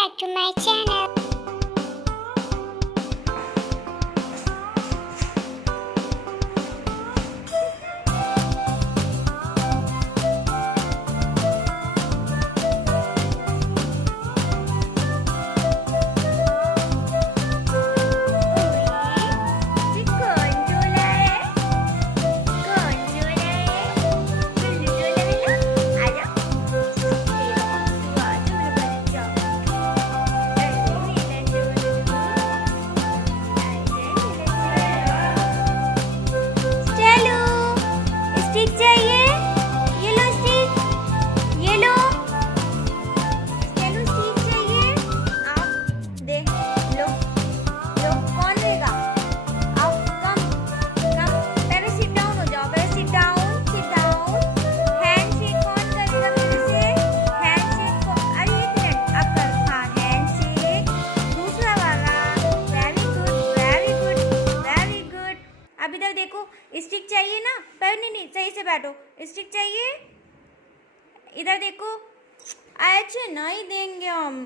back to my channel. Stick चाहिए? ये लो stick, ये लो। स्टेलू स्टिक चाहिए? आओ दे लो लो। कौन लेगा? आओ कम कम। पहले सिट डाउन हो जाओ, पहले sit down sit down. Hand shake कौन करेगा मेरे से? हैंड शेक को अरे एक मिनट अब कर। हाँ हैंड शेक दूसरा वाला। Very good very good very good. अब इधर देखो, स्टिक चाहिए ना? पर नहीं सही से बैठो। स्टिक चाहिए? इधर देखो। अच्छा नहीं देंगे हम।